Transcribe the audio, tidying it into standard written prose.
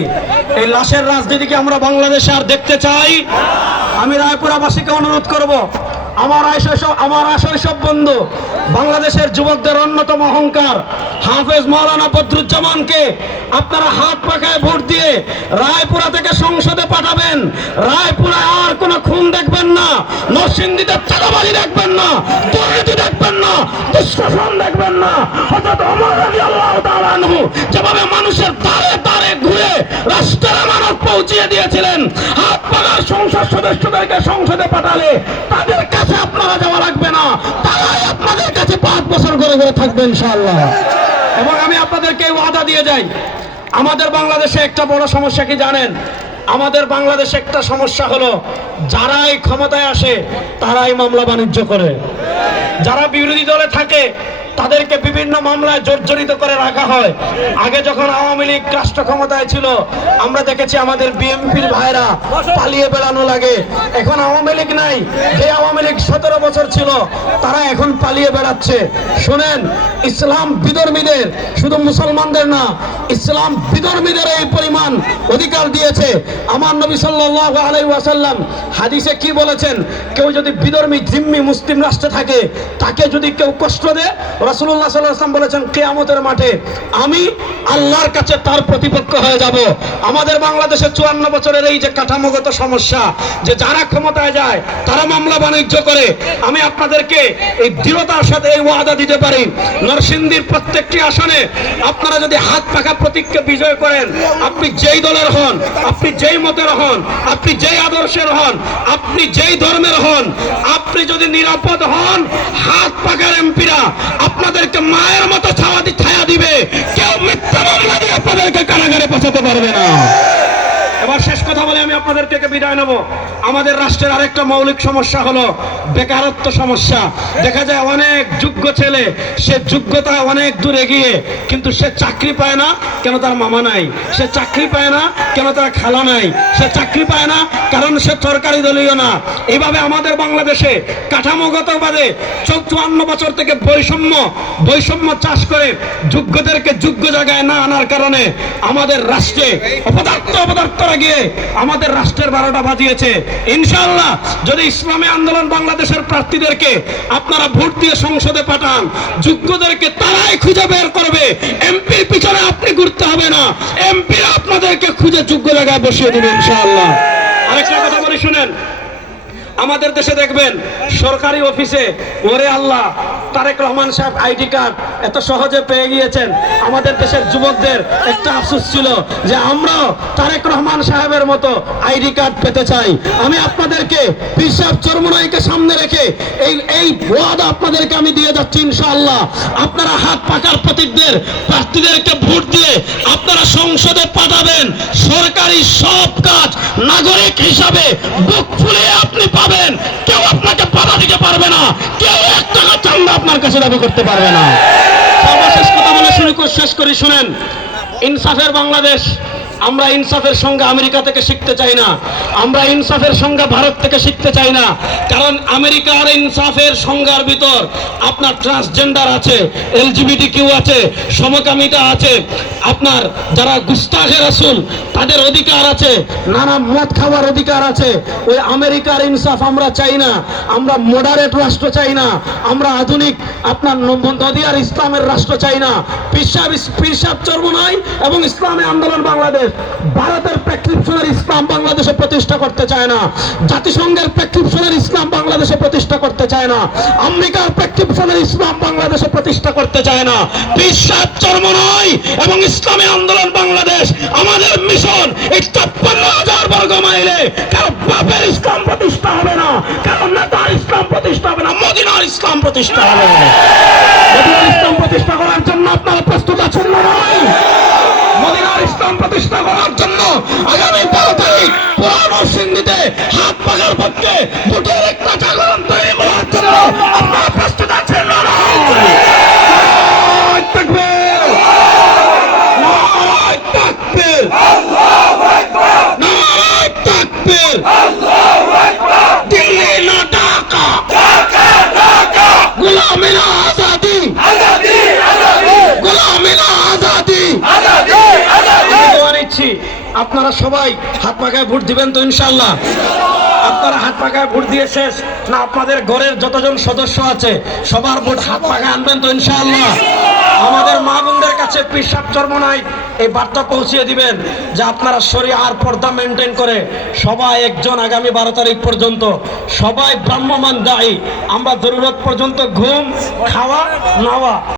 এই লাশের রাজনীতিকে আমরা বাংলাদেশে আর দেখতে চাই। আমি রায়পুরাবাসীকে অনুরোধ করব, আমার শৈশব বন্ধু বাংলাদেশের যুবকদের অন্যতম অহংকার হাফেজ মাওলানা বদরুজ্জামানকে আপনারা হাত পাখায় ভোট দিয়ে রায়পুরা থেকে সংসদে পাঠাবেন। রায়পুরায় আর কোনো খুন দেখবেন না, নরসিংদীতে চাঁদাবাজি দেখবেন না, দুর্নীতি দেখবেন না, দুঃশাসন দেখবেন না। হযরত ওমর রাদিয়াল্লাহু তাআলা আনহু যেভাবে মানুষের দ্বারে দ্বারে ঘুরে রাষ্ট্রের আমানত পৌঁছিয়ে দিয়েছিলেন, হাত পাখার সংসদ সদস্যদেরকে সংসদে পাঠালে তাদের কাছে আপনারা যাওয়া লাগবে না, তারাই আপনাদের কাছে 5 বছর করে করে থাকবে ইনশাআল্লাহ। এবং আমি আপনাদেরকে ওয়াদা দিয়ে যাই, আমাদের বাংলাদেশে একটা বড় সমস্যা কি জানেন? আমাদের বাংলাদেশে একটা সমস্যা হলো, যারাই ক্ষমতায় আসে তারাই মামলা বাণিজ্য করে। যারা বিরোধী দলে থাকে তাদেরকে বিভিন্ন মামলায় জর্জরিত করে রাখা হয়। আগে যখন আওয়ামী লীগ রাষ্ট্র ক্ষমতায় ছিল আমরা দেখেছি আমাদের বিএনপির ভাইরা পালিয়ে বেড়ানো লাগে। এখন আওয়ামী লীগ নাই, যে আওয়ামী লীগ 17 বছর ছিল তারা এখন পালিয়ে বেড়াচ্ছে। শুনেন, ইসলাম বিধর্মীদের, শুধু মুসলমানদের না, ইসলাম বিধর্মীদের এই পরিমাণ অধিকার দিয়েছে। আমার নবী সাল্লাল্লাহু আলাইহি ওয়াসাল্লাম হাদিসে কি বলেছেন? কেউ যদি বিধর্মী জিম্মি মুসলিম রাষ্ট্রে থাকে, তাকে যদি কেউ কষ্ট দেয়, রাসূলুল্লাহ সাল্লাল্লাহু আলাইহি ওয়াসাল্লাম বলেছেন কিয়ামতের মাঠে আমি আল্লাহর কাছে তার প্রতিপক্ষ হয়ে যাব। আমাদের বাংলাদেশে 54 বছরের এই যে কাঠামোগত সমস্যা, যে যারা ক্ষমতায় যায় তারা মামলা বাণিজ্য করে, আমি আপনাদেরকে এই দৃঢ়তার সাথে এই ওয়াদা দিতে পারি, নরসিংদীর প্রত্যেকটি আসনে আপনারা যদি হাত পাখা প্রতীককে বিজয় করেন, আপনি যেই দলের হন, আপনি যেই মতের হন, আপনি যেই আদর্শের হন, আপনি যেই ধর্মের হন, আপনি যদি নিরাপদ হন, হাত পাখার এমপিরা আপনাদেরকে মায়ের মতো ছায়া দিবে। কেউ মিথ্যা মামলা দিয়ে আপনাদেরকে কারাগারে পৌঁছাতে পারবে না। এবার শেষ কথা বলে আমি আপনাদের থেকে বিদায় নেব। আমাদের রাষ্ট্রের আরেকটা মৌলিক সমস্যা হলো বেকারত্ব সমস্যা। দেখা যায় অনেক যোগ্য ছেলে, সে যোগ্যতা অনেক দূর এগিয়ে, কিন্তু সে চাকরি পায় না কেন? তার মামা নাই। সে চাকরি পায় না কেন? তার খালা নাই। সে চাকরি পায় না কারণ সে সরকারি দলীয় না। এইভাবে আমাদের বাংলাদেশে কাঠামোগতভাবে 54 বছর থেকে বৈষম্য চাষ করে যোগ্যদেরকে যোগ্য জায়গায় না আনার কারণে আমাদের রাষ্ট্রে অপদার্থরা গিয়ে আমাদের রাষ্ট্রের 12টা বাজিয়েছে। ইনশাআল্লাহ যদি ইসলামী আন্দোলন বাংলাদেশের প্রার্থীদেরকে আপনারা ভোট দিয়ে সংসদে পাঠান, যোগ্যদেরকে তারাই খুঁজে বের করবে। এমপির পিছনে আপনি ঘুরতে হবে না, এমপিরা আপনাদেরকে খুঁজে যোগ্য জায়গায় বসিয়ে দেবে ইনশাআল্লাহ। আরেকটা কথা বলি শুনেন, আমাদের দেশে দেখবেন সরকারি অফিসে, ওরে আল্লাহ, তারেক রহমান সাহেব আইডি কার্ড এত সহজে পেয়ে গিয়েছেন। আমাদের দেশের যুবকদের একটা আফসোস ছিল যে আমরা তারেক রহমান সাহেবের মতো আইডি কার্ড পেতে চাই। আমি আপনাদেরকে পীর সাহেব চরমনাইকে সামনে রেখে এই ওয়াদা আপনাদেরকে আমি দিয়ে যাচ্ছি ইনশাআল্লাহ। আপনারা হাত পাকার প্রতীকদের প্রার্থীদেরকে ভোট দিয়ে আপনারা সংসদে পাঠাবেন। সরকারি সব কাজ নাগরিক হিসাবে বুক ফুলিয়ে আপনি পাবেন। কেউ আপনাকে বাধা দিতে পারবে না, কেউ 1 টাকা চান্দা আপনার কাছে দাবি করতে পারবে না। সর্বশেষ কথা বলে শেষ করি শুনেন, ইনসাফের বাংলাদেশ। আমরা ইনসাফের সঙ্গে আমেরিকা থেকে শিখতে চাই না, আমরা ইনসাফের সঙ্গে ভারত থেকে শিখতে চাই না। কারণ আমেরিকার ইনসাফের সংজ্ঞার ভিতর আপনার ট্রান্সজেন্ডার আছে, LGBTQ আছে, সমকামিতা আছে, আপনার যারা গুস্তাখে রাসূল তাদের অধিকার আছে, নানা মদ খাওয়ার অধিকার আছে। ওই আমেরিকার ইনসাফ আমরা চাই না। আমরা মডারেট রাষ্ট্র চাই না, আমরা আধুনিক আপনার নদিয়ার ইসলামের রাষ্ট্র চাই না। পীর সাহেব চরমনাই এবং ইসলামী আন্দোলন বাংলাদেশ ভারতের প্রেসক্রিপশনের ইসলাম বাংলাদেশে প্রতিষ্ঠা করতে চায় না, জাতিসংঘের প্রেসক্রিপশনের ইসলাম বাংলাদেশে প্রতিষ্ঠা করতে চায় না, আমেরিকার প্রেসক্রিপশনের ইসলাম বাংলাদেশে প্রতিষ্ঠা করতে চায় না। পীর সাহেব চরমনাই এবং ইসলামী আন্দোলন বাংলাদেশ আমাদের মিশন ৫৬,০০০ বর্গ মাইলে কারো বাপের ইসলাম প্রতিষ্ঠা হবে না, কারো নেতার ইসলাম প্রতিষ্ঠা হবে না, মদিনার ইসলাম প্রতিষ্ঠা হবে। মদিনার ইসলাম প্রতিষ্ঠা করার জন্য আপনারা প্রস্তুত আছেন না? নয়, মদিনার ইসলাম প্রতিষ্ঠা করার জন্য আগামী 12 তারিখ পুরানো সিন্ধিতে হাত পাকার পক্ষে ভোটের একটা জাগরণ তৈরি করার জন্য আপনারা প্রস্তুত আছেন না? তাকবীর, নারায়ে তাকবীর, আল্লাহু আকবার, নারায়ে তাকবীর, আল্লাহু আকবার। দিল্লি না ঢাকা, ঢাকা ঢাকা, গোলামি না আজাদি, আজাদি আজাদি, গোলামি না আজাদি, আজাদি আজাদি। আপনারা সবাই হাত পাখায় ভোট দিবেন তো ইনশাআল্লাহ? আপনারা হাত পাখায় ভোট দিয়ে শেষ না আপনাদের ঘরের যতজন সদস্য আছে সবার ভোট হাত পাখায় আনবেন তো ইনশাআল্লাহ? আমাদের মা বোনদের কাছে পীর সাহেব চরমনাই এই বার্তা পৌঁছিয়ে দিবেন যে আপনারা শরিয়ার পর্দা মেনটেন করে সবাই একজন আগামী 12 তারিখ পর্যন্ত সবাই ব্রাহ্মমান দায়ী, আমরা জরুরত পর্যন্ত ঘুম খাওয়া নাওয়া